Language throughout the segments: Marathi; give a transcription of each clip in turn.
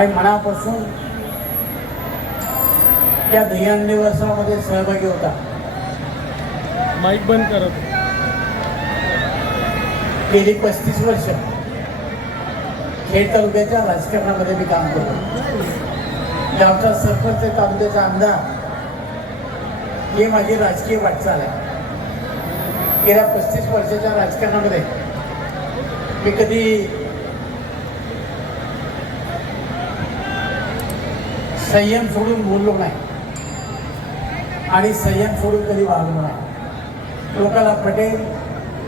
आणि मनापासून त्या दह्यान दिवसामध्ये सहभागी होता? माईक बंद करत गेली पस्तीस वर्ष खेड तालुक्याच्या राजकारणामध्ये मी काम करतो. गावचा सरपंच तालुक्याचा आमदार. हे माझी राजकीय वाटचाल आहे. गेल्या पस्तीस वर्षाच्या राजकारणामध्ये मी कधी संयम सोडून बोललो नाही. आणि संयम सोडून कधी वागलो नाही. लोकाला पटेल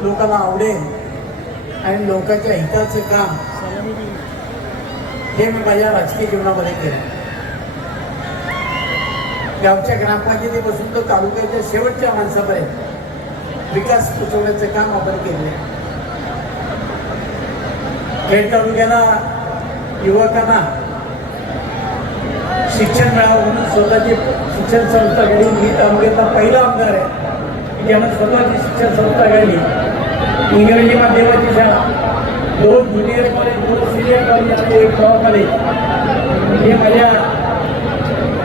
लोकाला आवडेल आणि लोकांच्या हिताचे काम हे मी माझ्या राजकीय जीवनामध्ये केलं. गावच्या ग्रामपंचायतीपासून तर तालुक्याच्या शेवटच्या माणसापर्यंत विकास पोचवण्याचं काम आपण केले. खेड तालुक्याला युवकांना शिक्षण मिळावं म्हणून स्वतःची शिक्षण संस्था घडली. मी तालुक्यातला पहिला आमदार आहे. ज्यानं स्वतःची शिक्षण संस्था घडली. इंग्रजी माध्यमाची शाळा. दोन ज्युनियर कॉलेज दोन सिनियर कॉलेज आणि एक लॉ कॉलेज हे माझ्या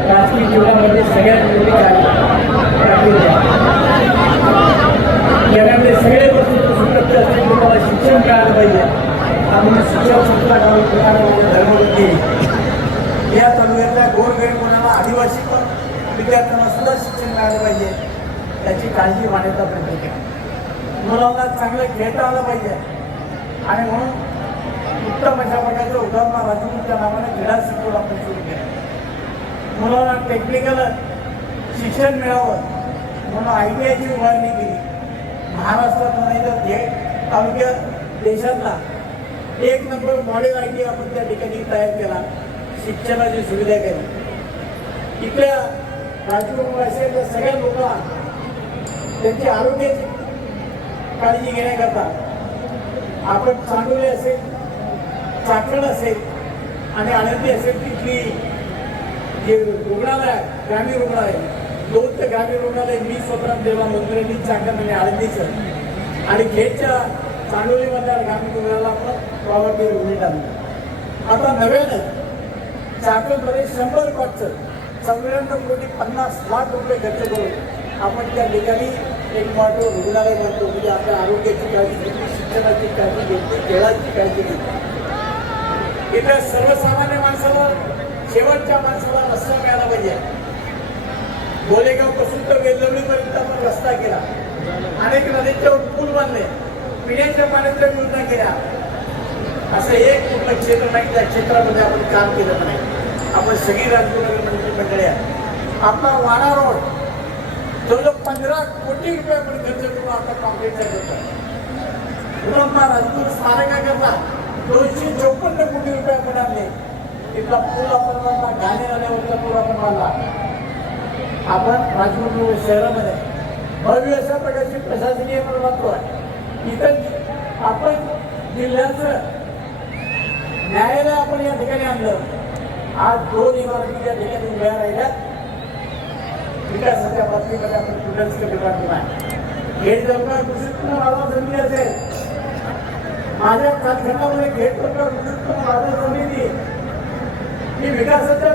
राजकीय जीवनामध्ये सगळ्यात मोठी कामगिरी आहे. जगातले सगळे वस्तू सुलभ असते तुम्हाला शिक्षण मिळालं पाहिजे आपण शिक्षण संस्था गावी ठिकाणामध्ये धर्मवृत्ती या तालुक्यातल्या गोरगरीब मुलांना आदिवासी पण विद्यार्थ्यांना सुद्धा शिक्षण मिळालं पाहिजे. त्याची काळजी मान्यता प्रत्येक मुलांना चांगलं खेळता आलं पाहिजे. आणि म्हणून उत्तम अशा प्रकारचं उदाहरण राजूच्या नावाने क्रीडा शिकवून आपण सुरू केलं. मुलांना टेक्निकल शिक्षण मिळावं म्हणून आय टी आयची उभारणी केली. महाराष्ट्रात नाही तर हे तालुक्यात देशातला एक नंबर मॉडेल आय टी आपण त्या ठिकाणी तयार केला. शिक्षणाची सुविधा केली. इथल्या राजकीय सगळ्या लोकांना त्यांची आरोग्याची काळजी घेण्याकरता आपण चांडोली असेल चाकण असेल आणि आनंदी असेल तिथली जे रुग्णालय ग्रामीण रुग्णालय दोन ते ग्रामीण रुग्णालय मी स्वतः देवा मंदिरांनी चाकण आणि आळंदीचं. आणि खेडच्या चांदोलीमधल्या ग्रामीण रुग्णालयाला आपण प्रॉपर्टी रुग्ण आणलं. आता नव्यानं चाकणमध्ये शंभर कॉटचं चौऱ्याण्णव कोटी पन्नास लाख रुपये खर्च करून आपण त्या ठिकाणी एक मोठं रुग्णालय म्हणतो म्हणजे आपल्या आरोग्याची काळजी घेतली शिक्षणाची काळजी घेतली खेळाची काळजी घेतली. इथं सर्वसामान्य माणसाला शेवटच्या माणसाला रस्ता मिळाला पाहिजे. गोलेगावपासून तर वेल्लवलीपर्यंत आपण रस्ता केला. अनेक नद्यांच्यावर पूल बांधले. पिण्याच्या पाण्याच्या योजना केल्या. असं एक कुठलं क्षेत्र नाही त्या क्षेत्रामध्ये आपण काम केलं नाही. आपण सगळी राजकीय मंत्रिमंडळी आहे. आपला वाडा रोड जवळजवळ पंधरा कोटी रुपये आपण खर्च करून आता कॉन्क्रीटचा करतो हुरंबा राजपूत स्मारकाकरता दोनशे चौपन्न कोटी रुपये आपण आणले. तिथला पूल आपण बांधला घाणे नद्यावरचा पूल आपण बांधला. आपण राजपूर शहरामध्ये भव्य अशा प्रकारची प्रशासकीय मालमत्ता आहे. इथं आपण जिल्ह्याचं न्यायालय आपण या ठिकाणी आणलं. आज दोन इमारती त्या ठिकाणी उभ्या राहिल्या विकासाच्या बाबतीमध्ये आपण स्टुडंट्स डिपार्टमेंट आहे गेट जवळ कृषी बाजार समिती असेल. माझ्या कालखंडामध्ये गेट जवळ कृषी बाजार समिती ही विकासाच्या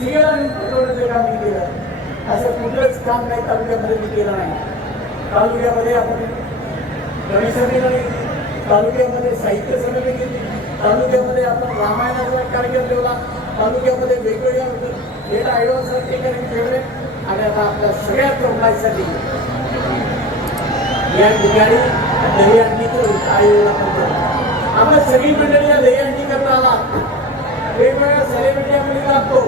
सिगेला पटवण्याचं काम मी केलं. असं कुठलंच काम नाही तालुक्यामध्ये मी केलं नाही. तालुक्यामध्ये आपण रवी समिती तालुक्यामध्ये साहित्य समिती केली तालुक्यामध्ये आपण रामायणाचा कार्यक्रम ठेवला. तालुक्यामध्ये वेगवेगळ्या डेट आयडॉलसाठी ठिकाणी ठेवले. आणि आता आपल्या सगळ्या तरुणाईसाठी या ठिकाणी दहीहंडीचं आयोजन आपण केलं आपण सगळी मंडळी या दहीहंडी करता आला. वेगवेगळ्या सेलिब्रिटी आपण लागतो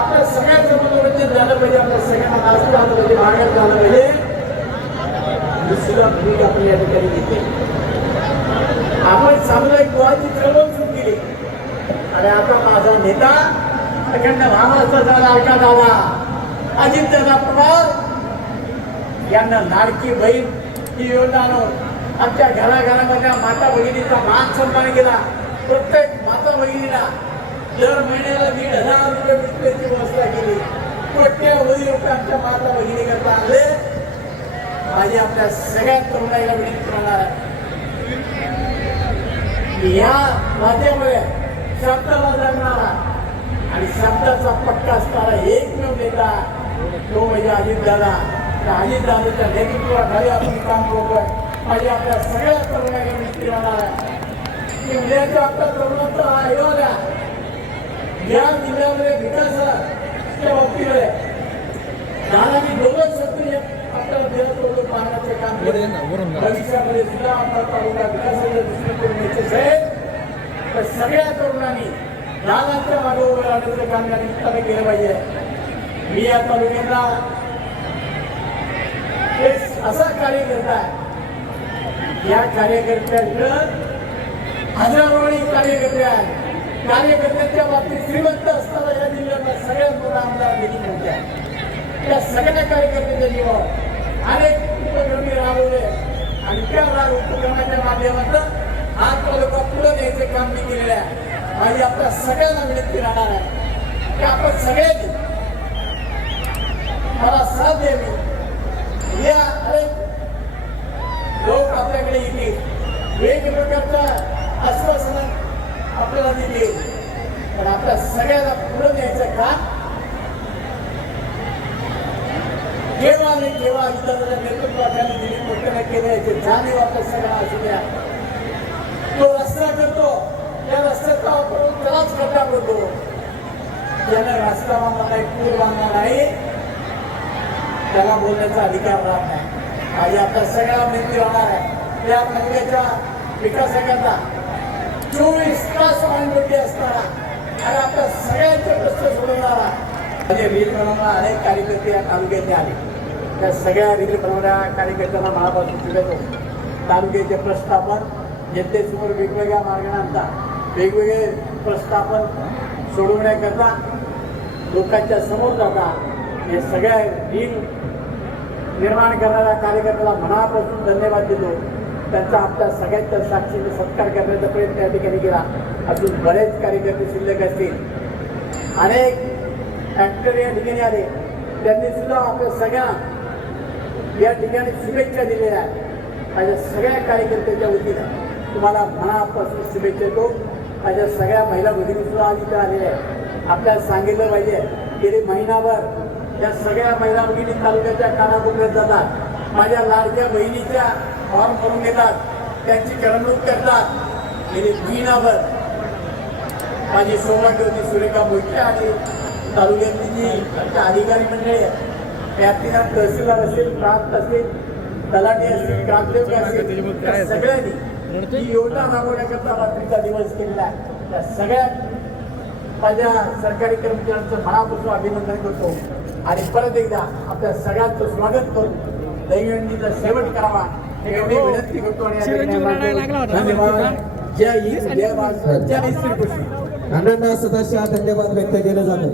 आपल्या सगळ्यांचं मनोरंजन झालं पाहिजे. आपल्या सगळ्यांना नाचता आलं पाहिजे. भागात झालं पाहिजे. दुसरा भूमिका आपण या ठिकाणी घेते आपण सामुदायिक विवाहाची चळवळ सुरू केली. आणि आता माझा नेता अखंड महाराष्ट्राचा लाडका दादा अजित दादा पवार यांना लाडकी बहीण ही योजना आणून आमच्या घराघरामधल्या माता भगिनीचा मान सन्मान केला. प्रत्येक माता भगिनीला दर महिन्याला दीड हजार रुपये मिळण्याची व्यवस्था केली. कोट्यवधी रुपये आमच्या माता भगिनी करता आणले. माझी आपल्या सगळ्या तरुणाईला विनंती करणार आहे. या माध्यमामुळे शब्दाला जगणारा. आणि शब्दाचा पक्का असणारा एकमेव नेता तो म्हणजे अजितदादा त्या अजितदादाच्या नेतृत्वाखाली आपण काम करतोय. माझी आपल्या सगळ्या तरुणांना विनंती राहणार आहे की उद्याच्या आपल्या तरुणांचा आयोग या जिल्ह्यामध्ये विकासाच्या बाबतीमध्ये दादानी दोनच शब्द या आपल्याला देत होतो पाहण्याचे काम भविष्यामध्ये सुद्धा आपला तालुका विकासाच्या तर सगळ्या तरुणांनी दादांच्या मागोवर राहण्याचं काम या निमित्ताने केलं पाहिजे. मी या तालुक्याला एक असा कार्यकर्ता या कार्यकर्त्याकडं हजारोळी कार्यकर्ते आहेत. कार्यकर्त्यांच्या बाबतीत श्रीमंत असताना या जिल्ह्यातला सगळ्यात मोठा आमदार देखील म्हणते त्या सगळ्या कार्यकर्त्यांच्या जीवावर अनेक उपक्रमी राबवले. आणि त्या राग उपक्रमाच्या माध्यमातून हा लोक पुढे न्यायचे काम मी केलेलं आहे. माझी आपल्या सगळ्यांना विनंती राहणार आहे की आपण सगळ्यांनी मला साथ द्यावी या अनेक लोक आपल्याकडे येतील. वेगवेगळ्या प्रकारच्या आश्वासन आपल्याला देतील. पण आपल्या सगळ्यांना पुढे न्यायचं काम जेव्हा आणि जेव्हा इतरांच्या नेतृत्वाखाली दिली मोठ्याने केले याचे जाणीव आपल्या सगळ्यांना असू द्या. तो रस्ता करतो या रस्त्याचा वापर त्यालाच खड्डा करतो त्याला रस्ता बांधला नाही पूल बांधला नाही त्याला बोलण्याचा अधिकार राहत नाही. आणि आता सगळ्या मेहनती होणार आहे. त्या तालुक्याच्या विकासाकरता चोवीस तास मानवटी असणारा आणि आता सगळ्यांचे प्रश्न सोडवणारा म्हणजे रील बनवणारा अनेक कार्यकर्ते या तालुक्याचे आले त्या सगळ्या रील बनवणाऱ्या कार्यकर्त्यांना महापासून शिकवतो तालुक्याचे प्रश्न आपण म्हणजे जनतेसमोर वेगवेगळ्या मार्गाने वेगवेगळे प्रस्थापन सोडवण्याकरता लोकांच्या समोर जाता. हे सगळ्या रील निर्माण करणाऱ्या कार्यकर्त्याला मनापासून धन्यवाद देतो. त्यांचा आपल्या सगळ्यांच्या साक्षीने सत्कार करण्याचा प्रयत्न या ठिकाणी केला. अजून बरेच कार्यकर्ते शिल्लक असतील. अनेक ऍक्टर या ठिकाणी आले. त्यांनी सुद्धा आपल्या सगळ्या या ठिकाणी शुभेच्छा दिलेल्या आहेत. माझ्या सगळ्या कार्यकर्त्यांच्या वतीनं. तुम्हाला मनापासून शुभेच्छा देतो. माझ्या सगळ्या महिला भगिनी सुद्धा आज इथे आलेल्या आहेत. आपल्याला सांगितलं पाहिजे गेली महिनाभर या सगळ्या महिला भगिनी तालुक्याच्या कानाकोपऱ्यात जातात. माझ्या लाडक्या बहिणीच्या फॉर्म भरून घेतात. त्यांची करमणूक करतात. गेली महिनाभर माझी सौभाग्यवती सुरेखा मोहिते आणि तालुक्यातली जी आमच्या अधिकारी मंडळी आहे त्यातील तहसीलदार असेल प्रांत असेल तलाठी असतील ग्रामसेवक असतील त्या सगळ्यांनी ही योजना राबवण्याकरता रात्रीचा दिवस केलेला आहे. त्या सगळ्या माझ्या सरकारी कर्मचाऱ्यांचं मनापासून अभिनंदन करतो. आणि परत एकदा आपल्या सगळ्यांचं स्वागत करून दैवंडीचा शेवट करावा. हे एवढी विनंती करतो आणि जय हिंद. जय महाराष्ट्र जय श्रीकृष्ण अण्णांना सदाशा धन्यवाद व्यक्त केले जाते